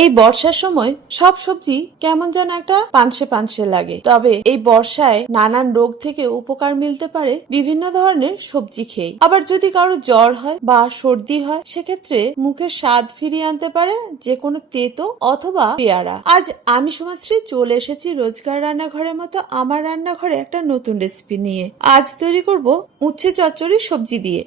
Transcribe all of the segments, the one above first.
এই বর্ষার সময় সব সবজি কেমন যেন একটা পানসে পানসে লাগে, তবে এই বর্ষায় নানান রোগ থেকে উপকার মিলতে পারে বিভিন্ন ধরনের সবজি খেয়ে। আবার যদি কারো জ্বর হয় বা সর্দি হয়, সেক্ষেত্রে মুখের স্বাদ ফিরিয়ে আনতে পারে যে কোনো তেতো অথবা পেয়ারা। আজ আমি সমাজশ্রী চলে এসেছি রোজকার রান্নাঘরের মতো আমার রান্নাঘরে একটা নতুন রেসিপি নিয়ে। আজ তৈরি করব উচ্ছে চচ্চড়ি সবজি দিয়ে।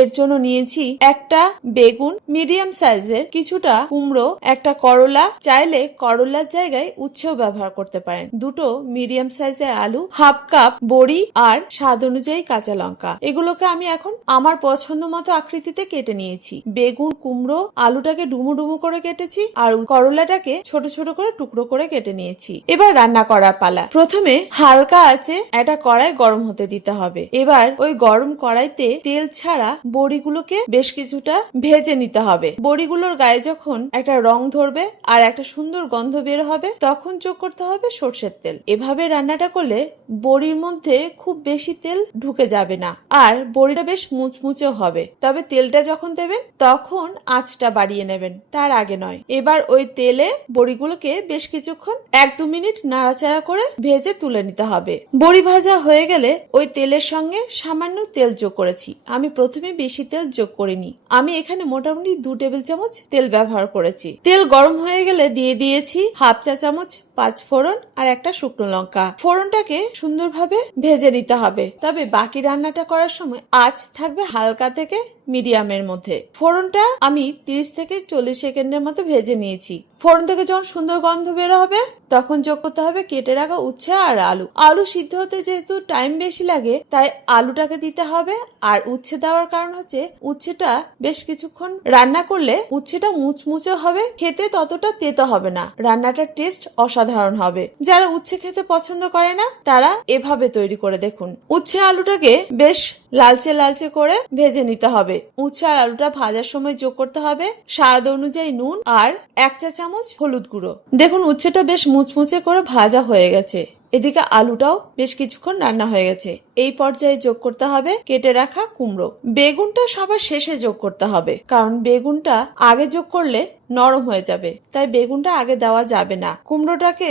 এর জন্য নিয়েছি একটা বেগুন মিডিয়াম সাইজের, কিছুটা কুমড়ো, একটা করলা, চাইলে করলার জায়গায় উচ্ছেও ব্যবহার করতে পারেন, দুটো মিডিয়াম সাইজের আলু, হাফ কাপ বড়ি আর স্বাদ অনুযায়ী কাঁচা লঙ্কা। এগুলোকে আমি এখন আমার পছন্দ মতো আকৃতিতে কেটে নিয়েছি। বেগুন, কুমড়ো, আলুটাকে ডুমু ডুমু করে কেটেছি আর করলাটাকে ছোট ছোট করে টুকরো করে কেটে নিয়েছি। এবার রান্না করার পালা। প্রথমে হালকা আঁচে একটা কড়াই গরম হতে দিতে হবে। এবার ওই গরম কড়াইতে তেল ছাড়া বড়িগুলোকে বেশ কিছুটা ভেজে নিতে হবে। বড়িগুলোর গায়ে যখন একটা রং ধরবে আর একটা সুন্দর গন্ধ বের হবে, তখন যোগ করতে হবে সর্ষের তেল। এভাবে রান্নাটা করলে বড়ির মধ্যে খুব বেশি তেল ঢুকে যাবে না আর বড়িটা বেশ মুচমুচে হবে। তবে তেলটা যখন দেবেন তখন আঁচটা বাড়িয়ে নেবেন, তার আগে নয়। এবার ওই তেলে বড়িগুলোকে বেশ কিছুক্ষণ 1-2 মিনিট নাড়াচাড়া করে ভেজে তুলে নিতে হবে। বড়ি ভাজা হয়ে গেলে ওই তেলের সঙ্গে সামান্য তেল যোগ করেছি। আমি প্রথমে বেশি তেল যোগ করিনি, আমি এখানে মোটামুটি 2 টেবিল চামচ তেল ব্যবহার করেছি। তেল গরম হয়ে গেলে দিয়ে দিয়েছি হাফ চা চামচ 5 ফোড়ন আর একটা শুকনো লঙ্কা। ফোড়নটাকে সুন্দরভাবে ভেজে নিতে হবে, তবে বাকি রান্নাটা করার সময় আঁচ থাকবে হালকা থেকে মিডিয়ামের মধ্যে। ফোড়নটা আমি 30 থেকে 40 সেকেন্ডের মতো ভেজে নিয়েছি। ফোড়ন থেকে যখন সুন্দর গন্ধ বের হবে তখন যোগ করতে হবে কেটে রাখা উচ্ছে আর আলু। আলু সিদ্ধ হতে যেহেতু টাইম বেশি লাগে, তাই আলুটাকে দিতে হবে। আর উচ্ছে দেওয়ার কারণ হচ্ছে উচ্ছেটা বেশ কিছুক্ষণ রান্না করলে উচ্ছেটা মুচমুচে হবে, খেতে ততটা তেতো হবে না, রান্নাটার টেস্ট অসাধারণ হবে। যারা উচ্ছে খেতে পছন্দ করে না তারা এভাবে তৈরি করে দেখুন। উচ্ছে আলুটাকে বেশ লালচে লালচে করে ভেজে নিতে হবে। উচ্ছে আর আলুটা ভাজার সময় যোগ করতে হবে স্বাদ অনুযায়ী নুন আর 1 চা চামচ হলুদ গুঁড়ো। দেখুন উচ্ছেটা বেশ মুচমুচে করে ভাজা হয়ে গেছে, এদিকে আলুটাও বেশ কিছুক্ষণ রান্না হয়ে গেছে। এই পর্যায়ে যোগ করতে হবে কেটে রাখা কুমড়ো। বেগুনটা সবার শেষে যোগ করতে হবে, কারণ বেগুনটা আগে যোগ করলে নরম হয়ে যাবে, তাই বেগুনটা আগে দেওয়া যাবে না। কুমড়োটাকে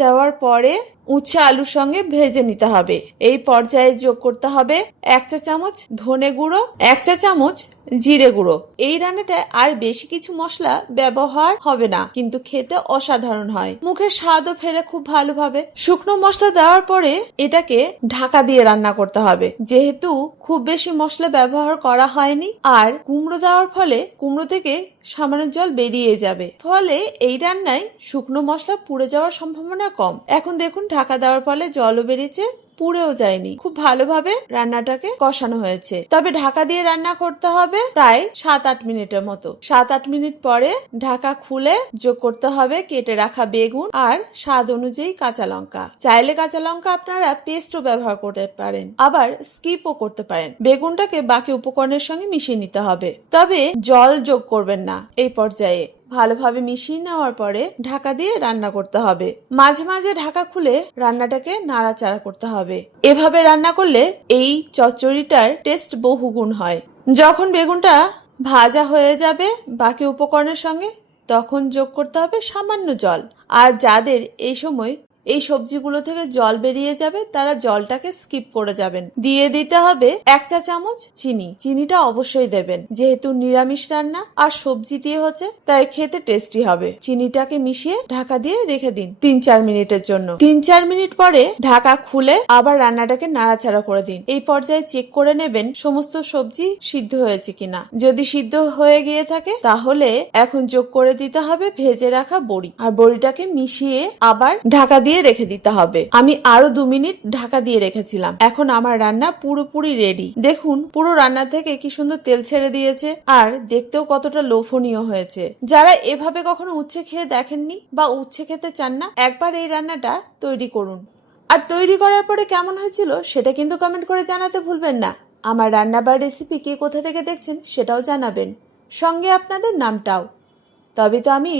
দেওয়ার পরে উচ্ছে আলুর সঙ্গে ভেজে নিতে হবে। এই পর্যায়ে যোগ করতে হবে 1 চা চামচ ধনে গুঁড়ো, 1 চা চামচ জিরে গুঁড়ো। এই রান্নাটায় আর বেশি কিছু মশলা ব্যবহার হবে না, কিন্তু খেতে অসাধারণ হয়, মুখের স্বাদও ফেরে খুব ভালোভাবে। শুকনো মশলা দেওয়ার পরে এটাকে ঢাকা দিয়ে রান্না করতে হবে, যেহেতু খুব বেশি মশলা ব্যবহার করা হয়নি আর কুমড়ো দেওয়ার ফলে কুমড়ো থেকে সামান্য জল বেরিয়ে যাবে, ফলে এই রান্নায় শুকনো মশলা পুড়ে যাওয়ার সম্ভাবনা কম। এখন দেখুন ঢাকা দেওয়ার ফলে জলও বেরিয়েছে, পুড়েও যায়নি, খুব ভালোভাবে রান্নাটাকে কষানো হয়েছে। তবে ঢাকা দিয়ে রান্না করতে হবে প্রায় 7-8 মিনিটের মতো। 7-8 মিনিট পরে ঢাকা খুলে যোগ করতে হবে কেটে রাখা বেগুন আর স্বাদ অনুযায়ী কাঁচা লঙ্কা। চাইলে কাঁচা লঙ্কা আপনারা পেস্টও ব্যবহার করতে পারেন, আবার স্কিপও করতে পারেন। বেগুনটাকে বাকি উপকরণের সঙ্গে মিশিয়ে নিতে হবে, তবে জল যোগ করবেন না। এই পর্যায়ে ভালোভাবে মিশিয়ে নেওয়ার পরে ঢাকা দিয়ে রান্না করতে হবে। মাঝে মাঝে ঢাকা খুলে রান্নাটাকে নাড়াচাড়া করতে হবে। এভাবে রান্না করলে এই চচ্চড়িটার টেস্ট বহুগুণ হয়। যখন বেগুনটা ভাজা হয়ে যাবে বাকি উপকরণের সঙ্গে, তখন যোগ করতে হবে সামান্য জল। আর যাদের এই সময় এই সবজিগুলো থেকে জল বেরিয়ে যাবে তারা জলটাকে স্কিপ করে যাবেন। দিয়ে দিতে হবে 1 চা চামচ চিনি। চিনিটা অবশ্যই দেবেন, যেহেতু নিরামিষ রান্না আর সবজি দিয়ে হচ্ছে, তাই খেতে টেস্টি হবে। চিনিটাকে মিশিয়ে ঢাকা দিয়ে রেখে দিন 3-4 মিনিটের জন্য। 3-4 মিনিট পরে ঢাকা খুলে আবার রান্নাটাকে নাড়াচাড়া করে দিন। এই পর্যায়ে চেক করে নেবেন সমস্ত সবজি সিদ্ধ হয়েছে কিনা। যদি সিদ্ধ হয়ে গিয়ে থাকে তাহলে এখন যোগ করে দিতে হবে ভেজে রাখা বড়ি, আর বড়িটাকে মিশিয়ে আবার ঢাকা দিয়ে রেখে দিতে হবে। আমি আরো 2 মিনিট ঢাকা দিয়ে রেখেছিলাম। এখন আমার রান্না পুরোপুরি রেডি। দেখুন পুরো রান্না থেকে কি সুন্দর তেল ছেড়ে দিয়েছে আর দেখতেও কতটা লোভনীয় হয়েছে। যারা এভাবে কখনো উচ্ছে খেয়ে দেখেননি বা উচ্ছে খেতে চান না, একবার এই রান্নাটা তৈরি করুন। আর তৈরি করার পরে কেমন হয়েছিল সেটা কিন্তু কমেন্ট করে জানাতে ভুলবেন না। আমার রান্না বা রেসিপি কে কোথা থেকে দেখছেন সেটাও জানাবেন, সঙ্গে আপনাদের নামটাও। তবে তো আমি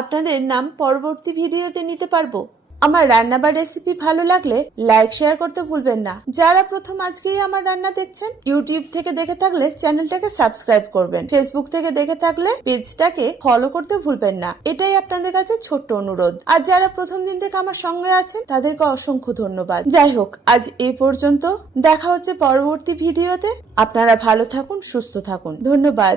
আপনাদের নাম পরবর্তী ভিডিওতে নিতে পারবো। আমার রান্না বা রেসিপি ভালো লাগলে লাইক শেয়ার করতে ভুলবেন না। যারা প্রথম আজকেই আমার রান্না দেখছেন, ইউটিউব থেকে দেখে থাকলে চ্যানেলটাকে সাবস্ক্রাইব করবেন, ফেসবুক থেকে দেখে থাকলে পেজটাকে ফলো করতে ভুলবেন না। এটাই আপনাদের কাছে ছোট্ট অনুরোধ। আর যারা প্রথম দিন থেকে আমার সঙ্গে আছেন তাদেরকে অসংখ্য ধন্যবাদ। যাই হোক, আজ এই পর্যন্ত। দেখা হচ্ছে পরবর্তী ভিডিওতে। আপনারা ভালো থাকুন, সুস্থ থাকুন। ধন্যবাদ।